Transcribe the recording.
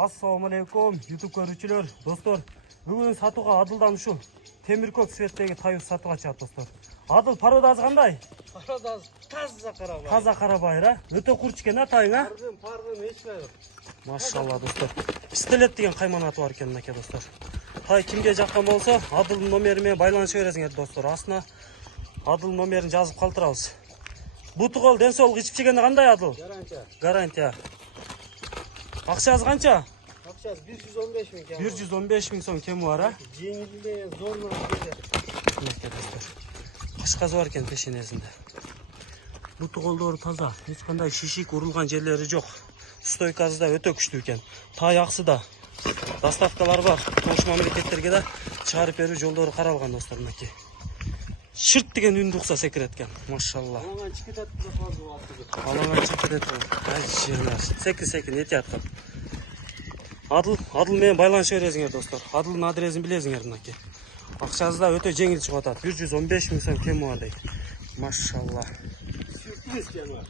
Assalamu alaikum YouTube көрүүчүлөр, достор. Бүгүн сатууга Адылдан ушу темиркөк светтеги таюз сатууга чыгат, достор. Адыл пародасы кандай? Пародасы таза карабай. Таза карабай, а? Өтө курч экен, а тайың, а? Пардым, эч кайы. Машалла, достор. Пистолет деген кайман аты бар экен мынакей, достор. Тай кимге жаккан болсо, Адылдын номери менен байланыша бересиңер, достор. Астына Адыл номерин жазып калтырабыз. Бутугол ден соолук ичип жегенде кандай, Адыл? Гарантия. Гарантия. Акчасы канча? Акчасы 115 миң. 115 миң сом кеми бар, а? Жеңилде зорло келди. Мынакей, достор. Кашказы бар экен пешенесинде. Буту колдору таза, эч кандай шишик урулган жерлери жок. Стойкасы да өтө күчтүү экен. Тай аксы да. Доставкалар бар. Коңшу мамлекеттерге да чыгарып берүү жолдору каралган, достор, мынакей. Шырт деген үндү укса секирет экен. Машалла. Алаңан чикет да фазы болду. Алаңан чикет. Секин этият кыл. Адыл менен байланыша бересиңер, достор. Адылдын адресин билесиңер мынакей. Акчасы да өтө жеңил чыгып атат. 115 миң сом кеми бар дейт. Машалла. Сюрприз кем бар.